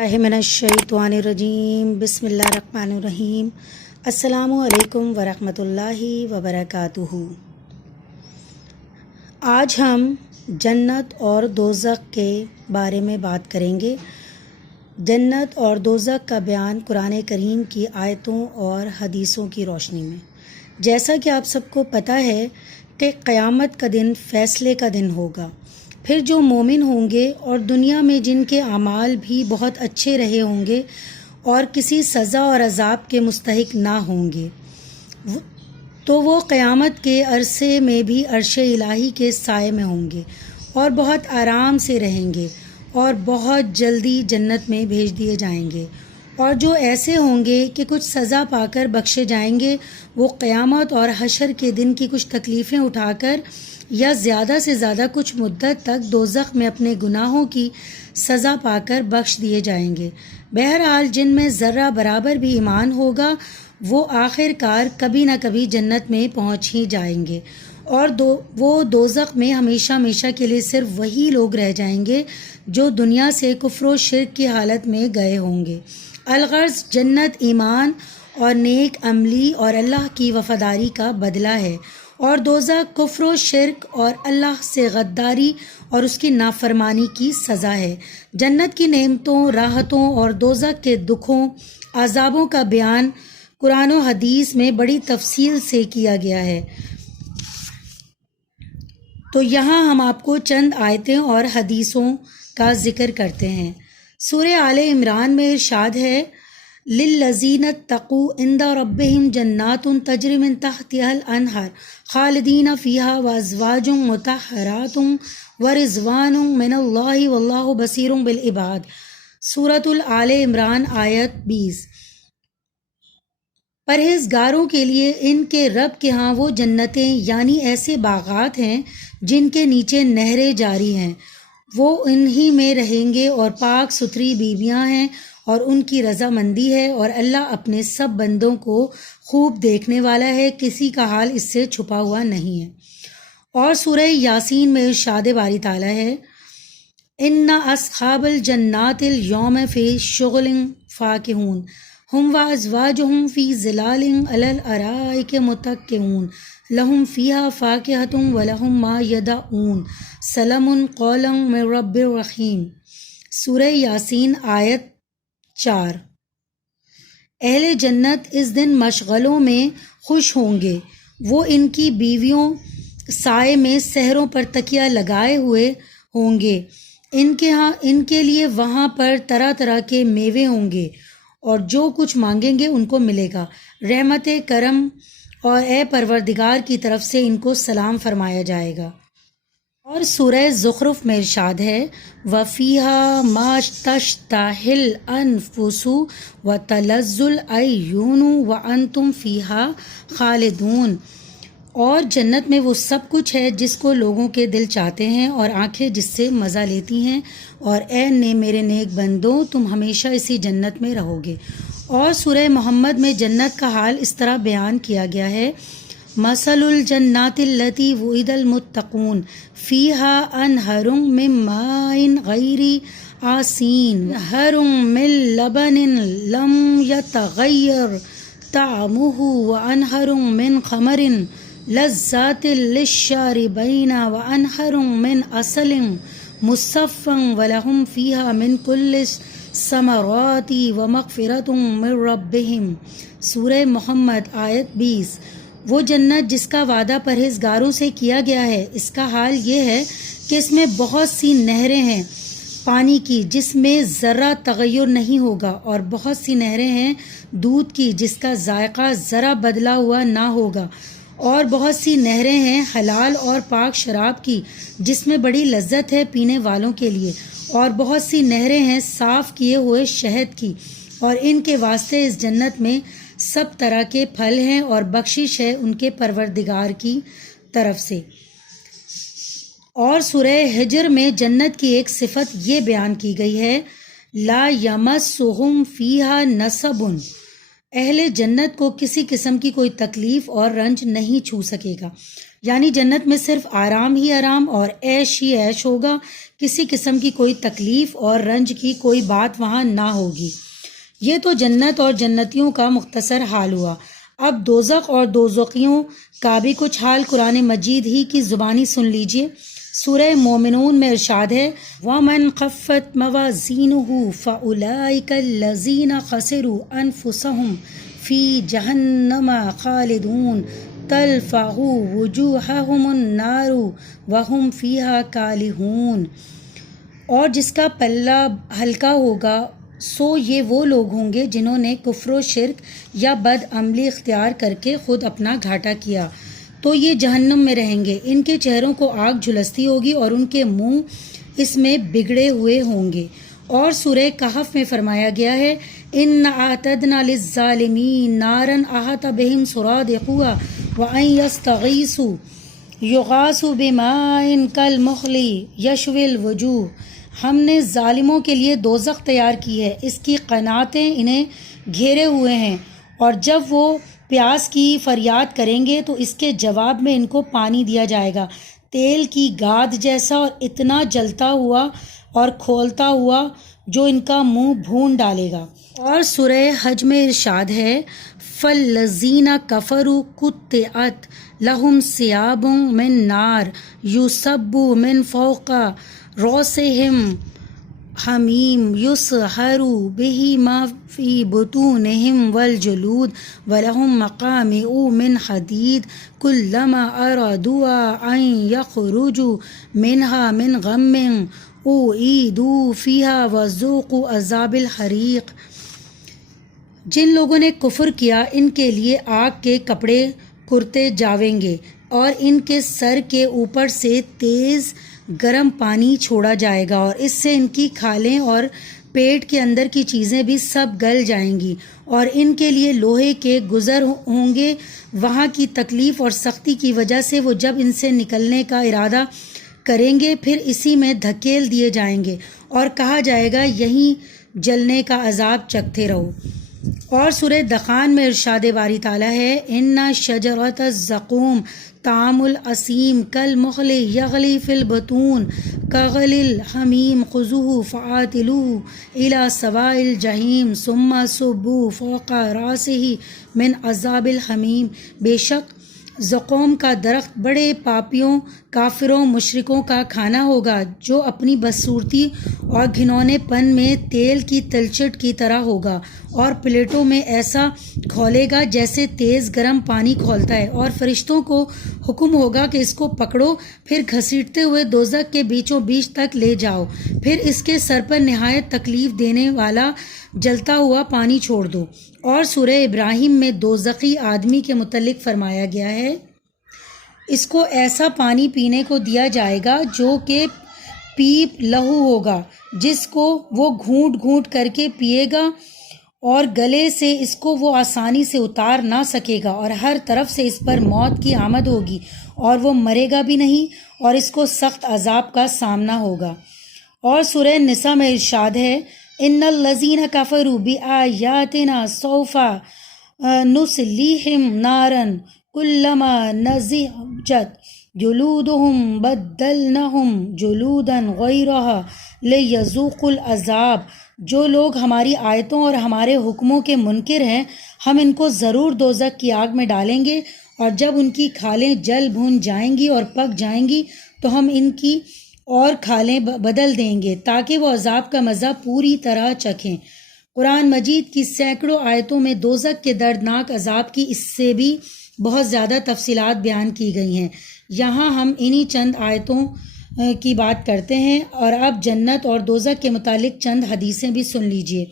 اللہ من الشیطان الرجیم بسم اللہ الرحمن الرحیم السلام علیکم ورحمۃ اللہ وبرکاتہ۔ آج ہم جنت اور دوزخ کے بارے میں بات کریں گے۔ جنت اور دوزخ کا بیان قرآن کریم کی آیتوں اور حدیثوں کی روشنی میں۔ جیسا کہ آپ سب کو پتہ ہے کہ قیامت کا دن فیصلے کا دن ہوگا۔ پھر جو مومن ہوں گے اور دنیا میں جن کے اعمال بھی بہت اچھے رہے ہوں گے اور کسی سزا اور عذاب کے مستحق نہ ہوں گے تو وہ قیامت کے عرصے میں بھی عرش الہی کے سائے میں ہوں گے اور بہت آرام سے رہیں گے اور بہت جلدی جنت میں بھیج دیے جائیں گے۔ اور جو ایسے ہوں گے کہ کچھ سزا پا کر بخشے جائیں گے وہ قیامت اور حشر کے دن کی کچھ تکلیفیں اٹھا کر یا زیادہ سے زیادہ کچھ مدت تک دوزخ میں اپنے گناہوں کی سزا پا کر بخش دیے جائیں گے۔ بہرحال جن میں ذرہ برابر بھی ایمان ہوگا وہ آخر کار کبھی نہ کبھی جنت میں پہنچ ہی جائیں گے، اور وہ دوزخ میں ہمیشہ ہمیشہ کے لیے صرف وہی لوگ رہ جائیں گے جو دنیا سے کفر و شرک کی حالت میں گئے ہوں گے۔ الغرض جنت ایمان اور نیک عملی اور اللہ کی وفاداری کا بدلہ ہے، اور دوزخ کفر و شرک اور اللہ سے غداری اور اس کی نافرمانی کی سزا ہے۔ جنت کی نعمتوں، راحتوں اور دوزخ کے دکھوں، عذابوں کا بیان قرآن و حدیث میں بڑی تفصیل سے کیا گیا ہے۔ تو یہاں ہم آپ کو چند آیتیں اور حدیثوں کا ذکر کرتے ہیں۔ سورہ آل عمران میں ارشاد ہے للذین اتقوا عند ربهم جنات تجری من تحتها الانہار خالدین فیہا وازواج مطہرات ورضوان من اللہ واللہ بصیر بالعباد۔ سورۃ آل عمران آیت 20۔ پرہیزگاروں کے لیے ان کے رب کے ہاں وہ جنتیں یعنی ایسے باغات ہیں جن کے نیچے نہریں جاری ہیں، وہ انہی میں رہیں گے، اور پاک ستھری بیویاں ہیں اور ان کی رضامندی ہے، اور اللہ اپنے سب بندوں کو خوب دیکھنے والا ہے، کسی کا حال اس سے چھپا ہوا نہیں ہے۔ اور سورہ یاسین میں ارشاد باری تعالیٰ ہے ان اصحاب الجنات اليوم فی شغل فاکہون ہم وازواجہم فی ظلال علی الارائک متکئون لہم فیہا فاکہۃ ولہم ما یدعون سلام قولا من رب الرحیم۔ سورہ یاسین آیت 4۔ اہل جنت اس دن مشغلوں میں خوش ہوں گے، وہ ان کی بیویوں سائے میں سحروں پر تکیہ لگائے ہوئے ہوں گے، ان کے لیے وہاں پر طرح طرح کے میوے ہوں گے، اور جو کچھ مانگیں گے ان کو ملے گا۔ رحمت کرم اور اے پروردگار کی طرف سے ان کو سلام فرمایا جائے گا۔ اور سورہ زخرف میں ارشاد ہے وَفِيهَا مَا تَشْتَهِي الْأَنفُسُ وَتَلَذُّ الْأَعْيُنُ وَأَنْتُمْ فِيهَا خَالِدُونَ۔ اور جنت میں وہ سب کچھ ہے جس کو لوگوں کے دل چاہتے ہیں اور آنکھیں جس سے مزہ لیتی ہیں، اور اے میرے نیک بندوں تم ہمیشہ اسی جنت میں رہو گے۔ اور سورہ محمد میں جنت کا حال اس طرح بیان کیا گیا ہے مثل الجنات التی وعد المتقون فیہا انہر من ماء غیر آسین انہر من لبن لم یتغیر طعمہ وانہر من خمر لذات للشاربین وانہر من عسل مصفا ولہم فیہا من کل الثمرات ومغفرۃ من ربہم۔ سورہ محمد آیت 20۔ وہ جنت جس کا وعدہ پرہیزگاروں سے کیا گیا ہے، اس کا حال یہ ہے کہ اس میں بہت سی نہریں ہیں پانی کی جس میں ذرہ تغیر نہیں ہوگا، اور بہت سی نہریں ہیں دودھ کی جس کا ذائقہ ذرا بدلا ہوا نہ ہوگا، اور بہت سی نہریں ہیں حلال اور پاک شراب کی جس میں بڑی لذت ہے پینے والوں کے لیے، اور بہت سی نہریں ہیں صاف کیے ہوئے شہد کی، اور ان کے واسطے اس جنت میں سب طرح کے پھل ہیں اور بخشش ہے ان کے پروردگار کی طرف سے۔ اور سورہ ہجر میں جنت کی ایک صفت یہ بیان کی گئی ہے لا یمسہم فیہا نصب اہل جنت کو کسی قسم کی کوئی تکلیف اور رنج نہیں چھو سکے گا، یعنی جنت میں صرف آرام ہی آرام اور عیش ہی عیش ہوگا، کسی قسم کی کوئی تکلیف اور رنج کی کوئی بات وہاں نہ ہوگی۔ یہ تو جنت اور جنتیوں کا مختصر حال ہوا۔ اب دوزخ اور دوزخیوں کا بھی کچھ حال قرآن مجید ہی کی زبانی سن لیجئے۔ سورہ مومنون میں ارشاد ہے وَمَنْ خَفَّتْ مَوَازِينُهُ فَأُولَئِكَ الَّذِينَ خَسِرُوا أَنفُسَهُمْ فِي جَهَنَّمَ خَالِدُونَ تَلْفَحُ وُجُوهَهُمُ النَّارُ وَهُمْ فِيهَا كَالِحُونَ، اور جس کا پلہ ہلکا ہوگا سو یہ وہ لوگ ہوں گے جنہوں نے کفر و شرک یا بد عملی اختیار کر کے خود اپنا گھاٹا کیا، تو یہ جہنم میں رہیں گے، ان کے چہروں کو آگ جھلستی ہوگی اور ان کے منہ اس میں بگڑے ہوئے ہوں گے۔ اور سورہ کہف میں فرمایا گیا ہے اِنَّا أَعْتَدْنَا لِلظَّالِمِينَ نَارًا أَحَاطَ بِهِمْ سُرَادِقُهَا وَإِنْ يَسْتَغِيثُوا يُغَاثُوا بِمَاءٍ كَالْمُهْلِ يَشْوِي الْوُجُوهَ، ہم نے ظالموں کے لیے دوزخ تیار کی ہے، اس کی قناتیں انہیں گھیرے ہوئے ہیں، اور جب وہ پیاس کی فریاد کریں گے تو اس کے جواب میں ان کو پانی دیا جائے گا تیل کی گاد جیسا اور اتنا جلتا ہوا اور کھولتا ہوا جو ان کا منہ بھون ڈالے گا۔ اور سورہ حج میں ارشاد ہے فَالَّذِينَ كَفَرُوا قُطِّعَتْ لَهُمْ ثِيَابٌ مِّن نَّارٍ يُصَبُّ مِّن فَوْقِ رؤوسهم حمیم یصہر بہ ما فی بطونہم والجلود ولہم مقامع من حدید کلما ارادوا ان یخرجوا منها من غم اعیدوا فیہا وذوقوا عذاب الحریق۔ جن لوگوں نے کفر کیا ان کے لیے آگ کے کپڑے کرتے جاویں گے اور ان کے سر کے اوپر سے تیز گرم پانی چھوڑا جائے گا، اور اس سے ان کی کھالیں اور پیٹ کے اندر کی چیزیں بھی سب گل جائیں گی، اور ان کے لیے لوہے کے گزر ہوں گے۔ وہاں کی تکلیف اور سختی کی وجہ سے وہ جب ان سے نکلنے کا ارادہ کریں گے پھر اسی میں دھکیل دیے جائیں گے اور کہا جائے گا یہیں جلنے کا عذاب چکھتے رہو۔ اور سورہ دخان میں ارشاد باری تعالیٰ ہے اِنَّ شَجَرَتَ الزَّقُومِ طعام الاسیم کالمحل یغلی فی البطون کغلی الحمیم خذوہ فاعتلوہ الی سواء الجحیم ثم صبوا فوق راسہ من عذاب الحمیم۔ بے شک زقوم کا درخت بڑے پاپیوں کافروں مشرکوں کا کھانا ہوگا جو اپنی بدصورتی اور گھنونے پن میں تیل کی تلچھٹ کی طرح ہوگا، اور پلیٹوں میں ایسا کھولے گا جیسے تیز گرم پانی کھولتا ہے، اور فرشتوں کو حکم ہوگا کہ اس کو پکڑو، پھر گھسیٹتے ہوئے دوزخ کے بیچوں بیچ تک لے جاؤ، پھر اس کے سر پر نہایت تکلیف دینے والا جلتا ہوا پانی چھوڑ دو۔ اور سورہ ابراہیم میں دوزخی آدمی کے متعلق فرمایا گیا ہے اس کو ایسا پانی پینے کو دیا جائے گا جو کہ پیپ لہو ہوگا، جس کو وہ گھونٹ گھونٹ کر کے پیے گا اور گلے سے اس کو وہ آسانی سے اتار نہ سکے گا، اور ہر طرف سے اس پر موت کی آمد ہوگی اور وہ مرے گا بھی نہیں، اور اس کو سخت عذاب کا سامنا ہوگا۔ اور سورہ نساء میں ارشاد ہے ان الذین کفروا بآیاتنا سوف نصلیہم نارا کلما نضجت جلودہم بدلناہم جلودا غیرہا لیذوقوا العذاب۔ جو لوگ ہماری آیتوں اور ہمارے حکموں کے منکر ہیں ہم ان کو ضرور دوزخ کی آگ میں ڈالیں گے، اور جب ان کی کھالیں جل بھون جائیں گی اور پک جائیں گی تو ہم ان کی اور کھالیں بدل دیں گے تاکہ وہ عذاب کا مزہ پوری طرح چکھیں۔ قرآن مجید کی سینکڑوں آیتوں میں دوزخ کے دردناک عذاب کی اس سے بھی بہت زیادہ تفصیلات بیان کی گئی ہیں، یہاں ہم انہی چند آیتوں کی بات کرتے ہیں۔ اور اب جنت اور دوزخ کے متعلق چند حدیثیں بھی سن لیجئے۔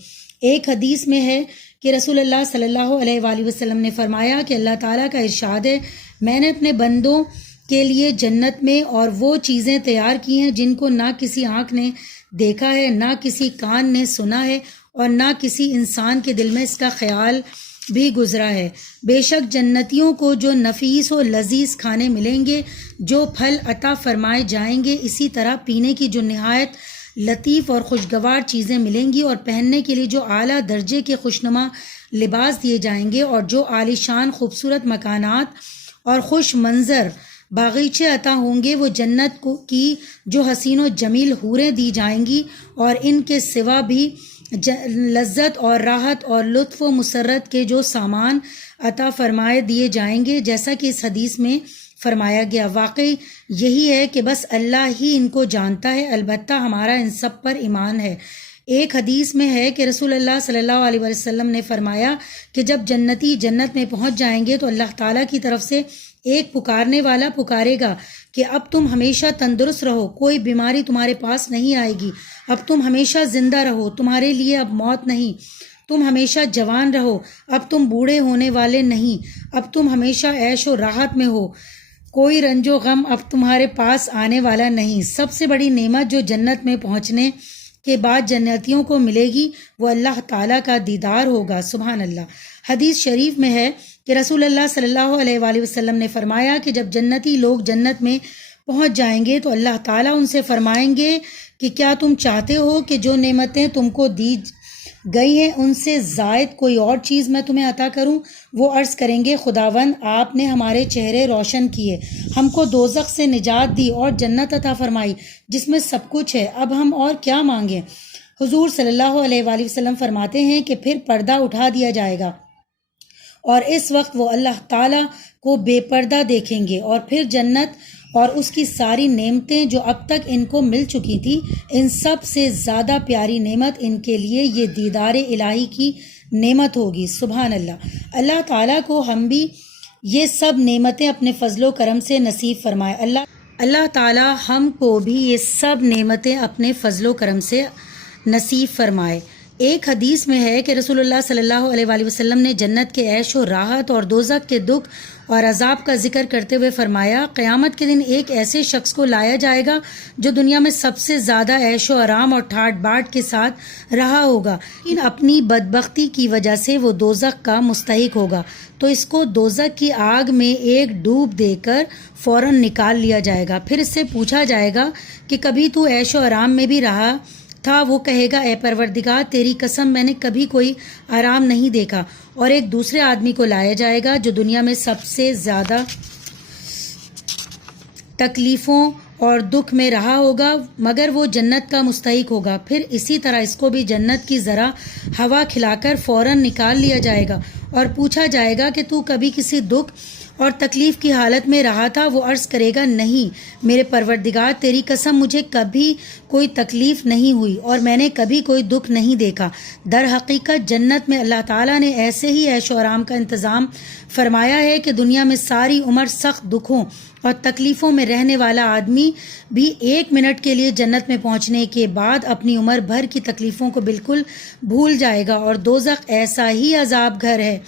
ایک حدیث میں ہے کہ رسول اللہ صلی اللہ علیہ وآلہ وسلم نے فرمایا کہ اللہ تعالیٰ کا ارشاد ہے میں نے اپنے بندوں کے لیے جنت میں اور وہ چیزیں تیار کی ہیں جن کو نہ کسی آنکھ نے دیکھا ہے، نہ کسی کان نے سنا ہے، اور نہ کسی انسان کے دل میں اس کا خیال بھی گزرا ہے۔ بے شک جنتیوں کو جو نفیس و لذیذ کھانے ملیں گے، جو پھل عطا فرمائے جائیں گے، اسی طرح پینے کی جو نہایت لطیف اور خوشگوار چیزیں ملیں گی اور پہننے کے لیے جو اعلیٰ درجے کے خوشنما لباس دیے جائیں گے اور جو عالیشان خوبصورت مکانات اور خوش منظر باغیچے عطا ہوں گے، وہ جنت کی جو حسین و جمیل حوریں دی جائیں گی اور ان کے سوا بھی لذت اور راحت اور لطف و مسرت کے جو سامان عطا فرمائے دیے جائیں گے، جیسا کہ اس حدیث میں فرمایا گیا۔ واقعی یہی ہے کہ بس اللہ ہی ان کو جانتا ہے، البتہ ہمارا ان سب پر ایمان ہے۔ ایک حدیث میں ہے کہ رسول اللہ صلی اللہ علیہ وسلم نے فرمایا کہ جب جنتی جنت میں پہنچ جائیں گے تو اللہ تعالیٰ کی طرف سے ایک پکارنے والا پکارے گا کہ اب تم ہمیشہ تندرست رہو، کوئی بیماری تمہارے پاس نہیں آئے گی، اب تم ہمیشہ زندہ رہو، تمہارے لیے اب موت نہیں، تم ہمیشہ جوان رہو، اب تم بوڑھے ہونے والے نہیں، اب تم ہمیشہ عیش و راحت میں ہو، کوئی رنج و غم اب تمہارے پاس آنے والا نہیں۔ سب سے بڑی نعمت جو جنت میں پہنچنے کے بعد جنتیوں کو ملے گی وہ اللہ تعالیٰ کا دیدار ہوگا۔ سبحان اللہ۔ حدیث شریف میں ہے کہ رسول اللہ صلی اللہ علیہ وآلہ وسلم نے فرمایا کہ جب جنتی لوگ جنت میں پہنچ جائیں گے تو اللہ تعالیٰ ان سے فرمائیں گے کہ کیا تم چاہتے ہو کہ جو نعمتیں تم کو دی گئی ہیں ان سے زائد کوئی اور چیز میں تمہیں عطا کروں؟ وہ عرض کریں گے خداوند آپ نے ہمارے چہرے روشن کیے، ہم کو دوزخ سے نجات دی اور جنت عطا فرمائی جس میں سب کچھ ہے، اب ہم اور کیا مانگیں؟ حضور صلی اللہ علیہ وآلہ وسلم فرماتے ہیں کہ پھر پردہ اٹھا دیا جائے گا اور اس وقت وہ اللہ تعالیٰ کو بے پردہ دیکھیں گے اور پھر جنت اور اس کی ساری نعمتیں جو اب تک ان کو مل چکی تھی، ان سب سے زیادہ پیاری نعمت ان کے لیے یہ دیدار الہی کی نعمت ہوگی۔ سبحان اللہ۔ اللہ تعالیٰ کو ہم بھی یہ سب نعمتیں اپنے فضل و کرم سے نصیب فرمائے۔ اللہ تعالیٰ ہم کو بھی یہ سب نعمتیں اپنے فضل و کرم سے نصیب فرمائے۔ ایک حدیث میں ہے کہ رسول اللہ صلی اللہ علیہ وآلہ وسلم نے جنت کے عیش و راحت اور دوزخ کے دکھ اور عذاب کا ذکر کرتے ہوئے فرمایا، قیامت کے دن ایک ایسے شخص کو لایا جائے گا جو دنیا میں سب سے زیادہ عیش و آرام اور ٹھاٹ باٹ کے ساتھ رہا ہوگا، لیکن اپنی بدبختی کی وجہ سے وہ دوزخ کا مستحق ہوگا، تو اس کو دوزخ کی آگ میں ایک ڈوب دے کر فوراً نکال لیا جائے گا۔ پھر اس سے پوچھا جائے گا کہ کبھی تو عیش و آرام میں بھی رہا تھا؟ وہ کہے گا اے پروردگار تیری قسم میں نے کبھی کوئی آرام نہیں دیکھا۔ اور ایک دوسرے آدمی کو لایا جائے گا جو دنیا میں سب سے زیادہ تکلیفوں اور دکھ میں رہا ہوگا مگر وہ جنت کا مستحق ہوگا۔ پھر اسی طرح اس کو بھی جنت کی ذرا ہوا کھلا کر فوراً نکال لیا جائے گا اور پوچھا جائے گا کہ تو کبھی کسی دکھ اور تکلیف کی حالت میں رہا تھا؟ وہ عرض کرے گا نہیں میرے پروردگار تیری قسم مجھے کبھی کوئی تکلیف نہیں ہوئی اور میں نے کبھی کوئی دکھ نہیں دیکھا۔ در حقیقت جنت میں اللہ تعالیٰ نے ایسے ہی عیش و آرام کا انتظام فرمایا ہے کہ دنیا میں ساری عمر سخت دکھوں اور تکلیفوں میں رہنے والا آدمی بھی 1 منٹ کے لیے جنت میں پہنچنے کے بعد اپنی عمر بھر کی تکلیفوں کو بالکل بھول جائے گا۔ اور دوزخ ایسا ہی عذاب گھر ہے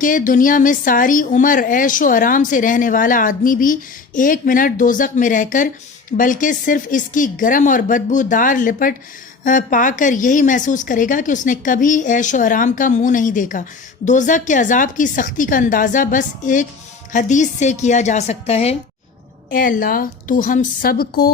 کہ دنیا میں ساری عمر عیش و آرام سے رہنے والا آدمی بھی 1 منٹ دوزخ میں رہ کر بلکہ صرف اس کی گرم اور بدبودار لپٹ پا کر یہی محسوس کرے گا کہ اس نے کبھی عیش و آرام کا منہ نہیں دیکھا۔ دوزخ کے عذاب کی سختی کا اندازہ بس ایک حدیث سے کیا جا سکتا ہے۔ اے اللہ تو ہم سب کو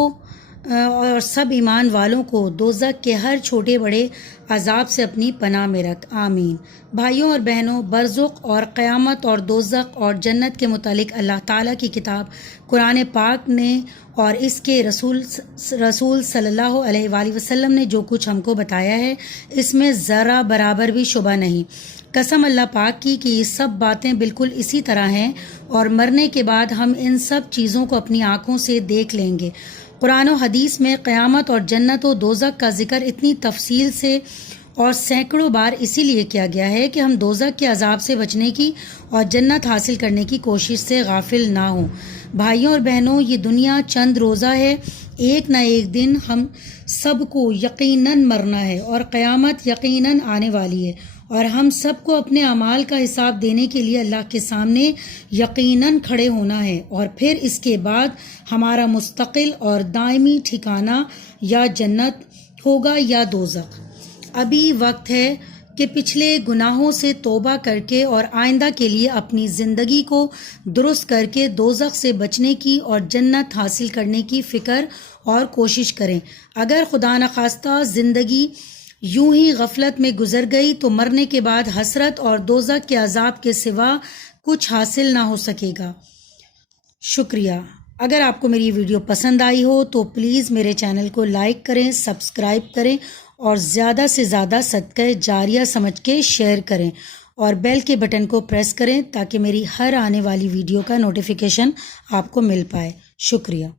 اور سب ایمان والوں کو دوزخ کے ہر چھوٹے بڑے عذاب سے اپنی پناہ میں رکھ، آمین۔ بھائیوں اور بہنوں، برزخ اور قیامت اور دوزخ اور جنت کے متعلق اللہ تعالیٰ کی کتاب قرآن پاک نے اور اس کے رسول صلی اللہ علیہ وآلہ وسلم نے جو کچھ ہم کو بتایا ہے اس میں ذرا برابر بھی شبہ نہیں۔ قسم اللہ پاک کی کہ یہ سب باتیں بالکل اسی طرح ہیں اور مرنے کے بعد ہم ان سب چیزوں کو اپنی آنکھوں سے دیکھ لیں گے۔ قرآن و حدیث میں قیامت اور جنت و دوزخ کا ذکر اتنی تفصیل سے اور سینکڑوں بار اسی لیے کیا گیا ہے کہ ہم دوزخ کے عذاب سے بچنے کی اور جنت حاصل کرنے کی کوشش سے غافل نہ ہوں۔ بھائیوں اور بہنوں، یہ دنیا چند روزہ ہے، ایک نہ ایک دن ہم سب کو یقیناً مرنا ہے اور قیامت یقیناً آنے والی ہے اور ہم سب کو اپنے اعمال کا حساب دینے کے لیے اللہ کے سامنے یقیناً کھڑے ہونا ہے، اور پھر اس کے بعد ہمارا مستقل اور دائمی ٹھکانہ یا جنت ہوگا یا دوزخ۔ ابھی وقت ہے کہ پچھلے گناہوں سے توبہ کر کے اور آئندہ کے لیے اپنی زندگی کو درست کر کے دوزخ سے بچنے کی اور جنت حاصل کرنے کی فکر اور کوشش کریں۔ اگر خدا نخواستہ زندگی یوں ہی غفلت میں گزر گئی تو مرنے کے بعد حسرت اور دوزخ کے عذاب کے سوا کچھ حاصل نہ ہو سکے گا۔ شکریہ۔ اگر آپ کو میری ویڈیو پسند آئی ہو تو پلیز میرے چینل کو لائک کریں، سبسکرائب کریں اور زیادہ سے زیادہ صدقہ جاریہ سمجھ کے شیئر کریں اور بیل کے بٹن کو پریس کریں تاکہ میری ہر آنے والی ویڈیو کا نوٹیفیکیشن آپ کو مل پائے۔ شکریہ۔